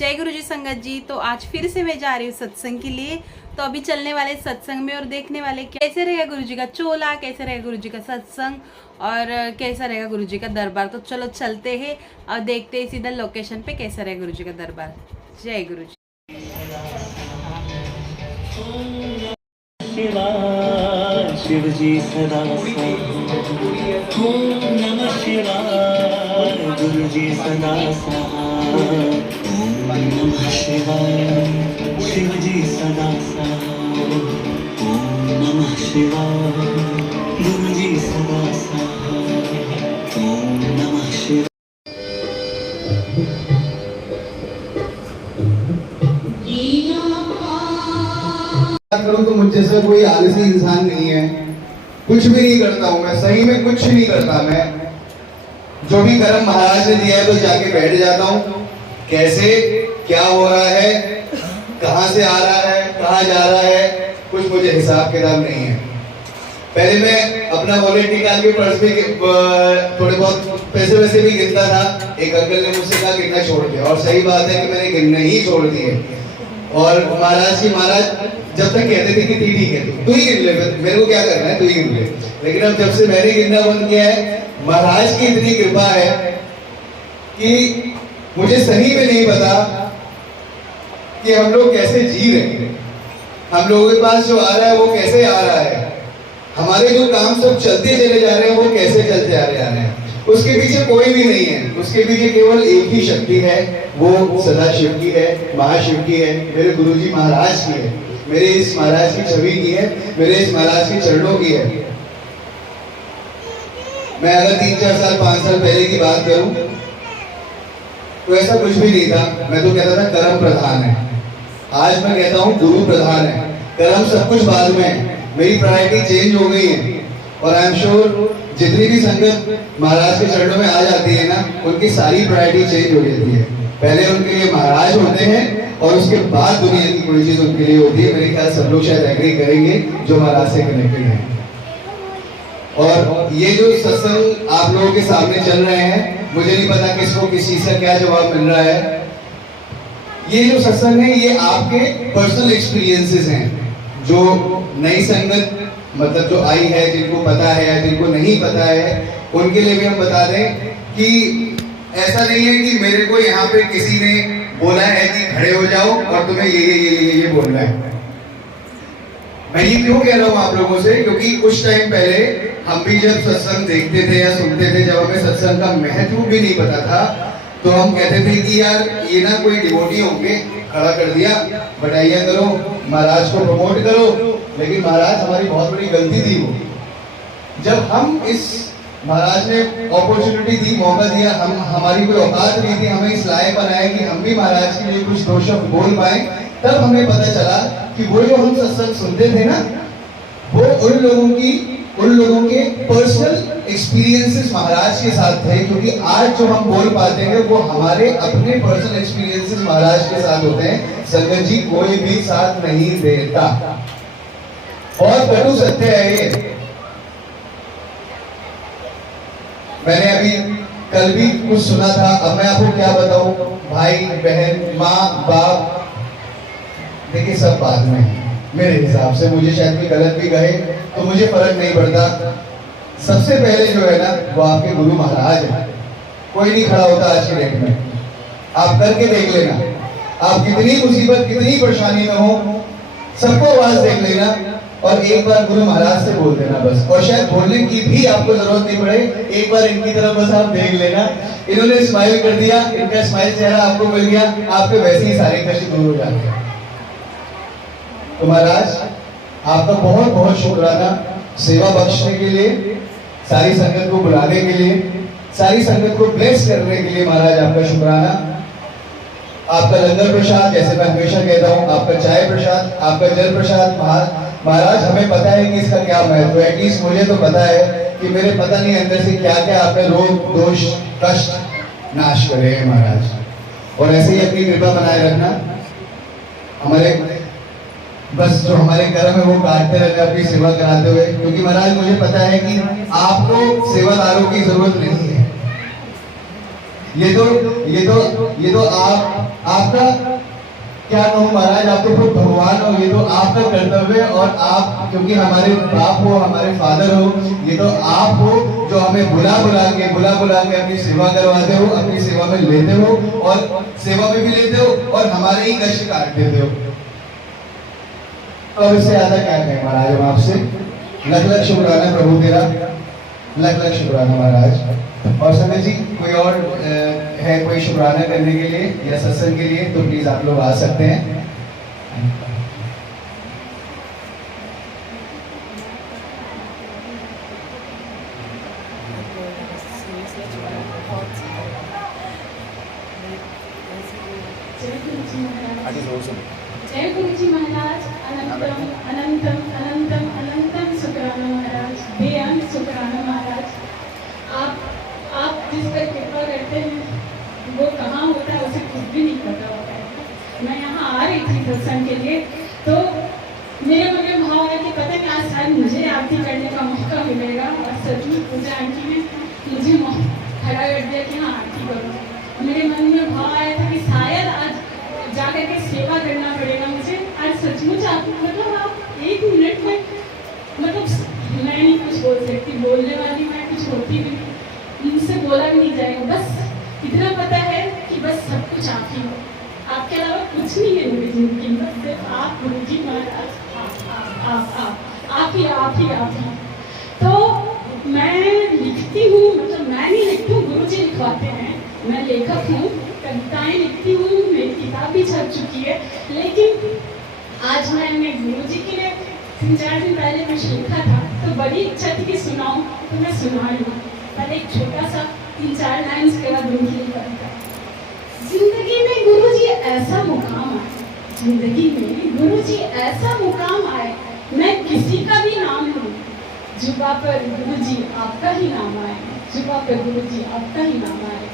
जय गुरु जी संगत जी। तो आज फिर से मैं जा रही हूँ सत्संग के लिए। तो अभी चलने वाले सत्संग में और देखने वाले कैसे रहेगा गुरु जी का चोला, कैसे रहेगा गुरु जी का सत्संग और कैसा रहेगा गुरु जी का दरबार। तो चलो चलते हैं और देखते हैं सीधा लोकेशन पे कैसा रहेगा गुरु जी का दरबार। जय गुरु जी। शिव जी सदा ओम नमः शिवाय, गुरु जी सदा ओम नमः शिवाय, शिव जी सदा ओम नमः शिवाय, गुरु जी सदा ओम नमः शिवाय। करूं तो मुझ जैसा कोई आलसी इंसान नहीं है। कुछ भी नहीं करता हूं मैं, सही में कुछ नहीं करता मैं। जो भी कर्म महाराज ने दिया है तो जाके बैठ जाता हूं। कैसे क्या हो रहा है, कहां से आ रहा है, कहां जा रहा है, कुछ मुझे हिसाब किताब नहीं है। पहले मैं अपना वॉलेट निकाल के पर्स में थोड़े बहुत पैसे वैसे भी गिनता था। एक अंकल ने मुझसे कहा गिनना छोड़ दिया, और सही बात है कि मैंने गिनना ही छोड़ दिए। और महाराज जब तक कहते थे कि ठीक है तू ही गिन ले, मेरे को क्या करना है, तू ही गिन ले। लेकिन अब जब से मैंने गिनना बंद किया है, महाराज की इतनी कृपा है कि मुझे सही में नहीं पता कि हम लोग कैसे जी रहे हैं। हम लोगों के पास जो आ रहा है वो कैसे आ रहा है, हमारे जो काम सब चलते चले जा रहे हैं वो कैसे चलते आ रहे हैं। उसके पीछे कोई भी नहीं है, उसके पीछे केवल एक ही शक्ति है, वो सदाशिव की है, महाशिव की है, मेरे गुरुजी महाराज की है, मेरे इस महाराज की छवि की है, मेरे इस महाराज के चरणों की है। मैं अगर 3-4 साल 5 साल पहले की बात करूं तो ऐसा कुछ भी नहीं था। मैं तो कहता था कर्म प्रधान है। आज मैं कहता हूं गुरु प्रधान है। कर्म सब कुछ बाद में है। मेरी प्रायोरिटी चेंज हो गई है। और आई एम श्योर जितनी भी संगत महाराज के चरणों में आ जाती है ना, उनकी सारी प्रायोरिटी चेंज हो जाती है। पहले उनके लिए महाराज होते हैं और उसके बाद दुनिया की कोई चीज उनके लिए होती है। मेरे ख्याल सब लोग शायद एग्री करेंगे जो महाराज से कनेक्टेड हैं। और ये जो सत्संग आप लोगों के सामने चल रहे हैं, मुझे नहीं पता किसको किस चीज का क्या जवाब मिल रहा है। ये जो सत्संग है ये आपके पर्सनल एक्सपीरियंसेस हैं। जो नई संगत मतलब जो आई है, जिनको पता है या जिनको नहीं पता है, उनके लिए भी हम बता दें कि ऐसा नहीं है कि मेरे को यहाँ पे किसी ने बोला है कि खड़े हो जाओ और तुम्हें ये बोलना है। मैं ये क्यों कह रहा हूँ आप लोगों से, क्योंकि कुछ टाइम पहले हम भी जब सत्संग देखते थे या सुनते थे, जब हमें सत्संग का महत्व भी नहीं पता था, तो हम कहते थे कि यार ये ना कोई डिवोटी होंगे, खड़ा कर दिया, बधाइयाँ करो, महाराज को प्रमोट करो। लेकिन महाराज हमारी बहुत बड़ी गलती थी वो। जब हम इस महाराज ने अपॉर्चुनिटी दी, मौका दिया, हमारी कोई औकात नहीं थी, हमें इस लायक बनाया कि हम भी महाराज के लिए कुछ दो शब्द बोल पाए, तब हमें पता चला कि वो जो हम सत्संग सुनते थे ना, वो उन लोगों के पर्सनल एक्सपीरियंसेस महाराज के साथ थे। क्योंकि आज जो हम बोल पाते हैं वो हमारे अपने पर्सनल एक्सपीरियंसेस महाराज के साथ होते हैं। संगत जी कोई भी साथ नहीं देता। बहुत कटु सत्य है ये। मैंने अभी कल भी कुछ सुना था, अब मैं आपको क्या बताऊं। भाई बहन माँ बाप, देखिए सब बाद में है मेरे हिसाब से। मुझे शायद कोई गलत भी कहे तो मुझे फर्क नहीं पड़ता। सबसे पहले जो है ना वो आपके गुरु महाराज है। कोई नहीं खड़ा होता आज की डेट में। आप करके देख लेना, आप कितनी मुसीबत कितनी परेशानी में हो, सबको आवाज देख लेना और एक बार गुरु महाराज से बोल देना बस। और शायद बोलने की भी आपको जरूरत नहीं पड़े, एक बार इनकी तरफ बस आप देख लेना। इन्होंने स्माइल कर दिया, इनका स्माइल चेहरा आपको मिल गया, आपके वैसे ही सारे कष्ट दूर हो जाते हैं। तो महाराज आपका बहुत बहुत शुक्राना सेवा बख्शने के लिए, सारी संगत को बुलाने के लिए, सारी संगत को ब्लेस करने के लिए। महाराज आपका शुक्राना। आपका लंगर प्रसाद, जैसे मैं हमेशा कहता हूँ, आपका चाय प्रसाद, आपका जल प्रसाद, महाराज हमें पता है कि इसका क्या महत्व है। एटलीस्ट मुझे तो पता है कि मेरे पता नहीं अंदर से क्या क्या आपने रोग दोष कष्ट नाश करे हैं महाराज। और ऐसे ही अपनी कृपा बनाए रखना। हमारे बस जो हमारे कर्म है वो काटते रहना अपनी सेवा कराते हुए। क्योंकि महाराज मुझे पता है कि आपको सेवादारों की जरूरत नहीं है। ये तो आपका क्या कहूँ महाराज, आप तो खुद भगवान हो, ये तो आपका कर्तव्य है। और आप क्योंकि हमारे बाप हो, हमारे फादर हो, ये तो आप हो जो हमें बुला बुला के अपनी सेवा करवाते हो, अपनी सेवा में लेते हो और सेवा में भी लेते हो और हमारे ही कष्ट काट देते हो। तो अब इससे ज्यादा क्या कहें महाराज हम आपसे। लख लख शुक्राना प्रभु तेरा, लख लख शुक्राना महाराज। और संजय जी कोई और है कोई शुक्राना करने के लिए या सत्संग के लिए तो प्लीज आप लोग आ सकते हैं। जय गुरु जी महाराज, अनंतम अनंतम अनंतम अनंतम शुक्राना महाराज, बेअंत शुक्राना महाराज। आप जिस पर कृपा करते हैं वो कहाँ होता है उसे कुछ भी नहीं पता होता है। मैं यहाँ आ रही थी सत्संग के लिए तो मेरे मन में भाव है कि पता नहीं आज शायद मुझे आरती करने का मौका मिलेगा और सचमुच पूजा आंटी ने मुझे खड़ा कर दिया कि हाँ आरती करो। मेरे मन में भाव आया था कि शायद आज जाकर के सेवा करना पड़ेगा मुझे। आज सचमुच आप मतलब आप एक मिनट में मतलब मैं नहीं कुछ बोल सकती, बोलने वाली मैं कुछ होती भी नहीं, मुझसे बोला भी नहीं जाएगा। बस इतना पता है कि बस सब कुछ आप ही हो, आपके अलावा कुछ नहीं है मेरी जिंदगी में, सिर्फ आप गुरु जी महाराज, आप ही। तो मैं लिखती हूँ, मतलब मैं नहीं लिखती हूँ, गुरु जी लिखवाते हैं। मैं लेखक हूँ, कविताएं लिखती हूँ, मेरी किताब भी छप चुकी है। लेकिन आज मैंने गुरु जी के लिए 3-4 दिन पहले कुछ लिखा था तो बड़ी इच्छा थी कि सुनाऊं, तो मैं सुना रही हूँ। पहले एक छोटा सा 3-4 लाइन्स के बाद उनकी कविता। जिंदगी में गुरु जी ऐसा मुकाम आए, जिंदगी में गुरु जी ऐसा मुकाम आए, मैं किसी का भी नाम लूं, जुबा पर गुरु जी आपका ही नाम आए, जुबा पर गुरु जी आपका ही नाम आए।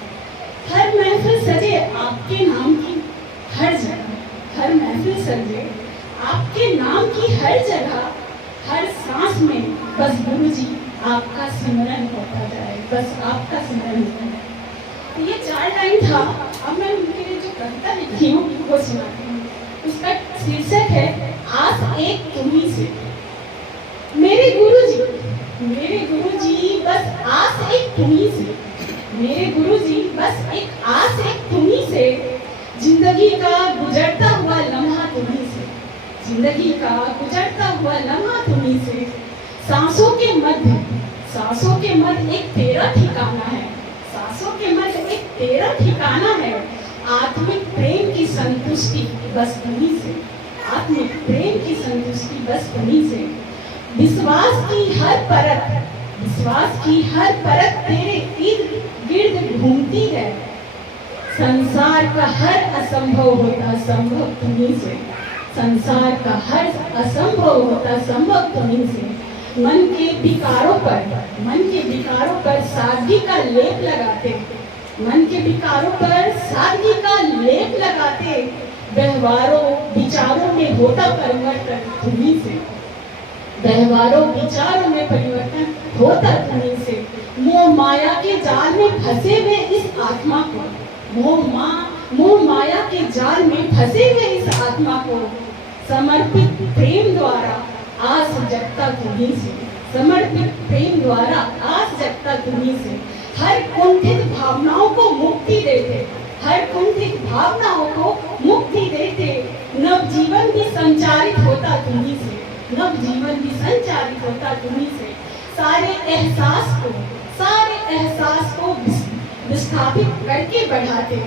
हर महफिल सजे आपके नाम की हर जगह, हर महफिल सजे आपके नाम की हर जगह, हर सांस में बस गुरु जी आपका सिमरन होता जाए, बस आपका सिमरन होता जाए। तो ये 4 लाइन था। अब मैं उनके लिए जो कविता लिखी हूँ वो सुनाती हूँ। उसका शीर्षक है आस एक तुम्ही से। मेरे गुरु जी बस आस एक तुम्ही से, मेरे गुरु जी बस एक आस एक तुम्ही से, जिंदगी का गुजरता हुआ लम्हा तुम्ही से, जिंदगी का गुजरता हुआ लम्हा तुम्ही से। सांसों के मध्य एक तेरा ठिकाना है, सांसों के मध्य एक तेरा ठिकाना है। आत्मिक प्रेम की संतुष्टि बस तुम्ही से, आत्मिक प्रेम की संतुष्टि बस तुम्ही से। विश्वास की हर परत तेरे इर्द गिर्द घूमती है। संसार का हर असंभव होता संभव तुम्ही से, संसार का हर असंभव होता संभव तुम्ही से। मन के विकारों पर सादगी का लेप लगाते, मन के विकारों पर सादगी का लेप लगाते। व्यवहारों विचारों में होता परिवर्तन तुम्ही से, व्यवहारों विचारों में परिवर्तन होता तुम्ही से। मोह माया के जाल में फंसे हुए इस आत्मा को, मोह माया के जाल में फंसे हुए इस आत्मा को समर्पित प्रेम द्वारा आस जगता तुम्ही से, समर्पित प्रेम द्वारा आस जगता तुम्ही से। हर कुंठित भावनाओं को मुक्ति देते, हर कुंठित भावनाओं को मुक्ति देते। नव जीवन भी संचारित होता तुम्ही से, नव जीवन भी संचारित होता तुम्ही से। सारे एहसास को विस्थापित करके बढ़ाते।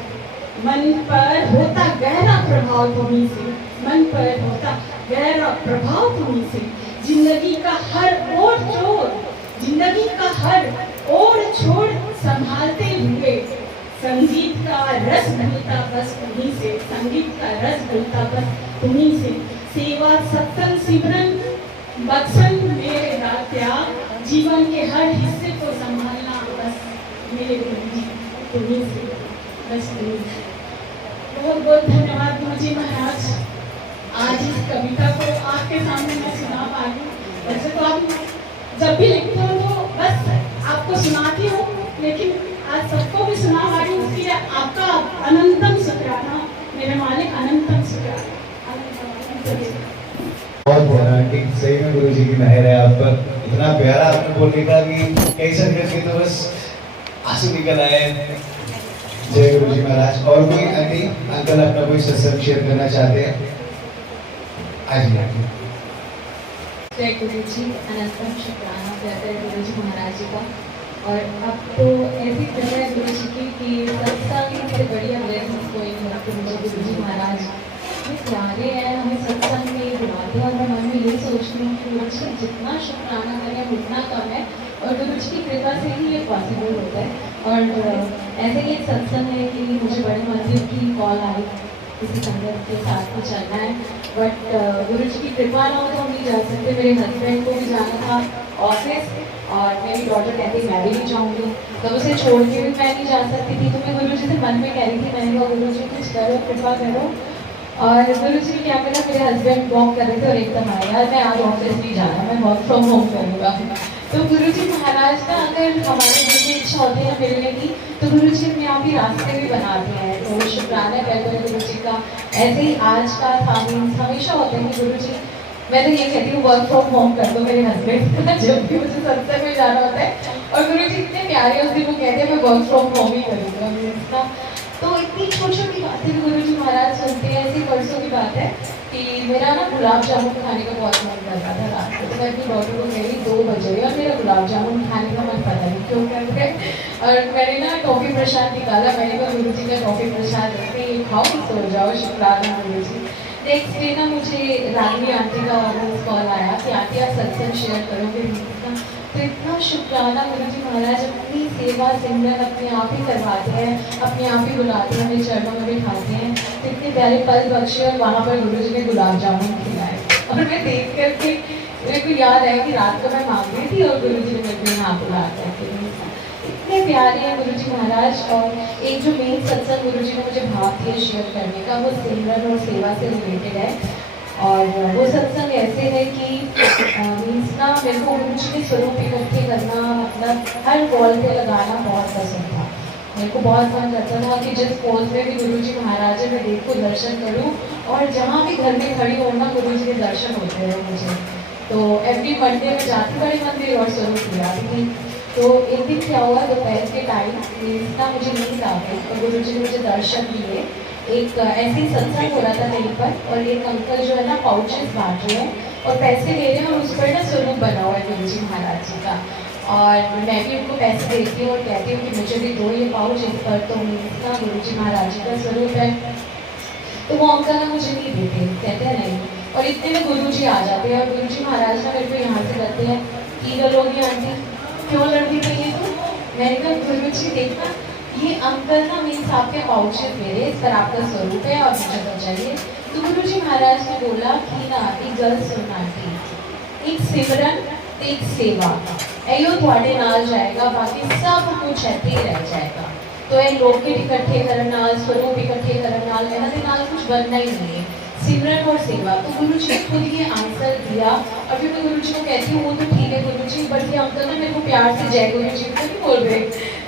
मन पर होता गहरा प्रभाव तुम्ही से, मन पर होता गहरा प्रभाव तुम्ही से। जिंदगी का हर ओर छोड़ संभालते हुए संगीत का रस घुलता बस तुम्ही से, संगीत का रस घुलता बस तुम्ही से। सेवा सत्संग सिमरन बख्शन मेरे दात्या, जीवन के हर हिस्से को संभालना बस मेरे गुरु जी तुम्ही से, बस तुम्ही से। बहुत बहुत धन्यवाद गुरु जी महाराज। आज इस कविता को आपके सामने मैं सुना पा रही हूँ। वैसे तो आप जब भी लिखते हो तो बस आपको सुनाती हूँ, लेकिन आज सबको भी सुना पा रही हूँ, उसकी आपका अनंतम शुक्राना मेरे मालिक, अनंतम शुक्राना, अनंतम शुक्राना। बहुत प्यारा आंटी, सही में गुरु जी की मेहर है आप पर। इतना प्यारा आपने बोल लिखा कि कैसे करके तो बस आंसू निकल आए। जय गुरु जी महाराज। और कोई आंटी अंकल अपना कोई सत्संग शेयर करना चाहते हैं? आज जय गुरु जी, अनंतम शुक्राना कहते हैं गुरु जी महाराज जी का। और अब तो ऐसी तरह है गुरु जी की कि सत्संग से बड़ी अवेयरनेस कोई नहीं रखते। मुझे गुरु जी महाराज प्यारे हैं, हमें सत्संग में बुलाते हैं और मैं मन में ये सोचती हूँ कि गुरु जी जितना शुक्राना करें उतना कम है, और गुरु जी की कृपा से ही ये पॉसिबल होता है। और ऐसे ही एक सत्संग है कि मुझे बड़े मंदिर की कॉल आई, किसी संगत के साथ में चलना है, बट गुरु जी की कृपा ना हो तो हम नहीं जा सकते। मेरे हस्बैंड को भी जाना था ऑफिस, और मेरी डॉटर कहती मैं भी नहीं जाऊँगी, तो उसे छोड़ के भी मैं नहीं जा सकती थी। तो मैं गुरु जी से मन में कह रही थी, मैंने कहा गुरु जी कुछ करो, कृपा करो। और गुरु जी ने क्या करा, मेरे हस्बैंड वॉक कर रहे थे और एकदम आया, यार मैं आज ऑफिस नहीं जाना, मैं वर्क फ्रॉम होम करूँगा। तो गुरु जी महाराज का अगर हमारे दिल में इच्छा होती है मिलने की, तो गुरु जी अपने आप ही रास्ते भी बनाते हैं। तो शुक्राना कहते हैं गुरु जी का। ऐसे ही आज का था, मीन्स हमेशा होते हैं कि गुरु जी, मैं तो ये कहती हूँ वर्क फ्रॉम होम कर दो मेरे हस्बैंड जब भी मुझे सत्संग में जाना होता है। और गुरु जी इतने प्यारे उस दिन वो कहते हैं मैं वर्क फ्रॉम होम ही करूँगा। तो इतनी छोटी छोटी बातें भी गुरु जी महाराज सुनते हैं। ऐसी परसों की बात है कि मेरा ना गुलाब जामुन खाने का बहुत मन कर रहा था रात को, तो मैं अपनी डॉटर को कह रही 2 बजे और मेरा गुलाब जामुन खाने का मन पता नहीं क्यों कर रहे। और मैंने ना टॉफी प्रसाद निकाला, मैंने कहा गुरु जी का टॉफी प्रसाद रखते ये खाओ, सो जाओ, शुक्राना गुरु जी। नेक्स्ट डे ना मुझे रानी आंटी का कॉल आया कि आंटी आप सत्संग शेयर करोगे, तो इतना शुक्राना गुरु जी महाराज अपनी सेवा सिमरन अपने आप ही करवाते हैं, अपने आप ही बुलाते हैं, हमें चरणों में बिठाते हैं। तो इतने प्यारे पल बख्शे और वहाँ पर गुरु जी ने गुलाब जामुन खिलाए, और मैं देख करके मेरे को याद आया कि रात को मैं मांग रही थी और गुरु जी ने मेरे को यहाँ बुला करके। इतने प्यारे हैं गुरु जी महाराज। और एक जो मेन सत्संग गुरु जी ने मुझे भाव दिया शेयर करने का, वो सिमरन और सेवा से रिलेटेड है। और वो सत्संग ऐसे है कि मीन्स ना मेरे को गुरु जी के स्वरूप इकट्ठे करना, मतलब हर वॉल पे लगाना बहुत पसंद था। मेरे को बहुत मन करता था कि जिस पोज में भी गुरु जी महाराज है मैं देखो दर्शन करूं, और जहाँ भी घर में खड़ी हो ना गुरु जी के दर्शन होते रहे मुझे। तो एवरी मंडे में जाती बड़े मंदिर और स्वरूप मिलाती थी। तो एक दिन क्या हुआ, दोपहर के टाइम इतना मुझे नींद आ गई और गुरु जी ने मुझे दर्शन दिए। एक ऐसे ही सत्संग हो रहा था कहीं पर, और एक अंकल जो है ना पाउचेस बांट रहे हैं और पैसे ले रहे हैं, और उस पर ना स्वरूप बना हुआ है गुरु जी महाराज जी का। और मैं भी उनको पैसे देती हूँ और कहती हूँ कि मुझे भी दो ये पाउच, इस पर तो इसका गुरु जी महाराज जी का स्वरूप है। तो वो अंकल ना मुझे नहीं देते, कहते हैं नहीं। और इतने में गुरु जी आ जाते हैं और गुरु जी महाराज ना मेरे को यहाँ से कहते हैं की गलोगी आंटी, क्यों लड़ती रही है तू? मैंने कहा गुरु जी देखना ये अंकल ना मीन्स आपके पाउचेस मेरे, इस पर आपका स्वरूप है और मुझे तो चाहिए। तो गुरु जी महाराज ने बोला कि ना एक गल सुनना थी, एक सिमरन एक सेवा एयो थोड़े नाल जाएगा, बाकी सब कुछ ऐसे ही रह जाएगा। तो ये लोग के इकट्ठे करने नाल, स्वरूप इकट्ठे करने नाल, मेहनत नाल कुछ बनना ही नहीं है, सिमरन और सेवा। तो गुरु जी ने खुद ये आंसर दिया। और फिर मैं गुरु जी को कहती हूँ वो तो ठीक है गुरु जी, बट ये अंकल ना मेरे को प्यार से जय गुरु जी को नहीं बोल रहे।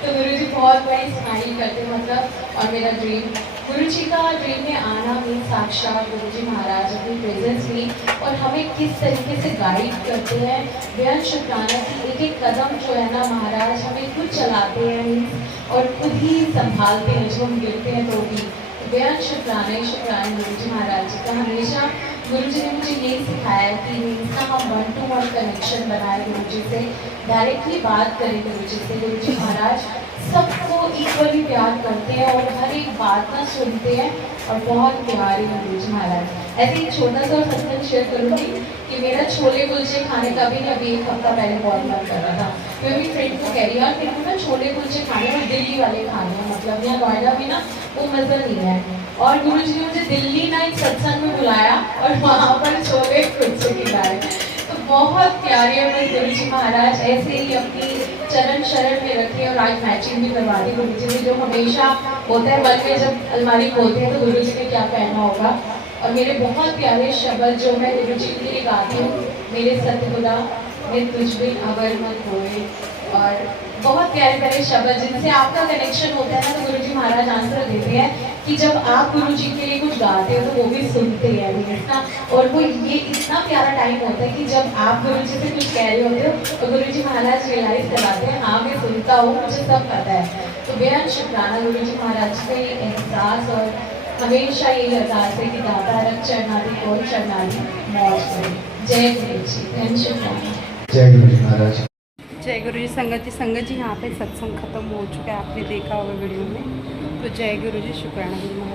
तो गुरु जी बहुत बड़ी स्माइल करते मतलब। और मेरा ड्रीम गुरु जी का ड्रीम में आना मीन साक्षात गुरु जी महाराज अपनी प्रेजेंस में, और हमें किस तरीके से गाइड करते हैं। बेहद शुक्राना कि एक एक कदम जो है ना महाराज हमें खुद चलाते हैं और खुद ही संभालते हैं, जो हम गिरते हैं तो भी। बेहद शुक्राना ही शुक्राना गुरु जी महाराज जी का। हमेशा गुरु जी ने मुझे ये सिखाया कि ना हम 1-to-1 कनेक्शन बनाए गुरु जी से, डायरेक्टली बात करें गुरु जी से। गुरु जी महाराज सबको इक्वली प्यार करते हैं और हर एक बात ना सुनते हैं और बहुत प्यारे हैं गुरु जी महाराज। ऐसे ही छोटा सा सत्संग शेयर करूँगी कि मेरा छोले कुलचे खाने का भी अभी 1 हफ्ता पहले बहुत मन कर रहा था। तो मेरी फ्रेंड को कह रही है मेरे को ना छोले कुलचे खाने हैं, दिल्ली वाले खाने हैं, मतलब यहाँ नोएडा में ना वो मज़ा नहीं है। और गुरु जी ने मुझे दिल्ली ना एक सत्संग में बुलाया और वहाँ पर छोले कुलचे खिलाए। तो बहुत प्यारे हैं गुरु जी महाराज, ऐसे ही अपनी चरण शरण में रखे। और आज मैचिंग भी करवा दी गुरु जी ने, जो हमेशा होता है मन में जब अलमारी खोलते हैं तो गुरु जी ने क्या पहना होगा। और मेरे बहुत प्यारे शब्द जो मैं गुरु जी के लिए गाती हूँ, मेरे सतगुरा मैं तुझ बिन अवर मत होए। और बहुत प्यारे प्यारे शब्द जिनसे आपका कनेक्शन होता है ना, तो गुरुजी महाराज आंसर देते हैं कि जब आप गुरुजी के लिए कुछ गाते हो तो वो भी सुनते हैं ना। और वो ये इतना प्यारा टाइम होता है कि जब आप गुरुजी से कुछ कह रहे होते हो तो गुरुजी महाराज रियलाइज कराते हैं, हाँ मैं सुनता हूँ, मुझे सब पता है। तो बेहद शुक्राना गुरुजी महाराज का ये एहसास, और हमेशा ये अरदास है कि दाता रख चरणादि और चरणादि मौज करें। जय गुरु जी, धन शुक्राना। जय गुरु जी महाराज। जय गुरु जी। संगत जी यहाँ पे सत्संग खत्म हो चुका है, आपने देखा होगा वीडियो में। तो जय गुरु जी, शुक्राना गुरु महाराज।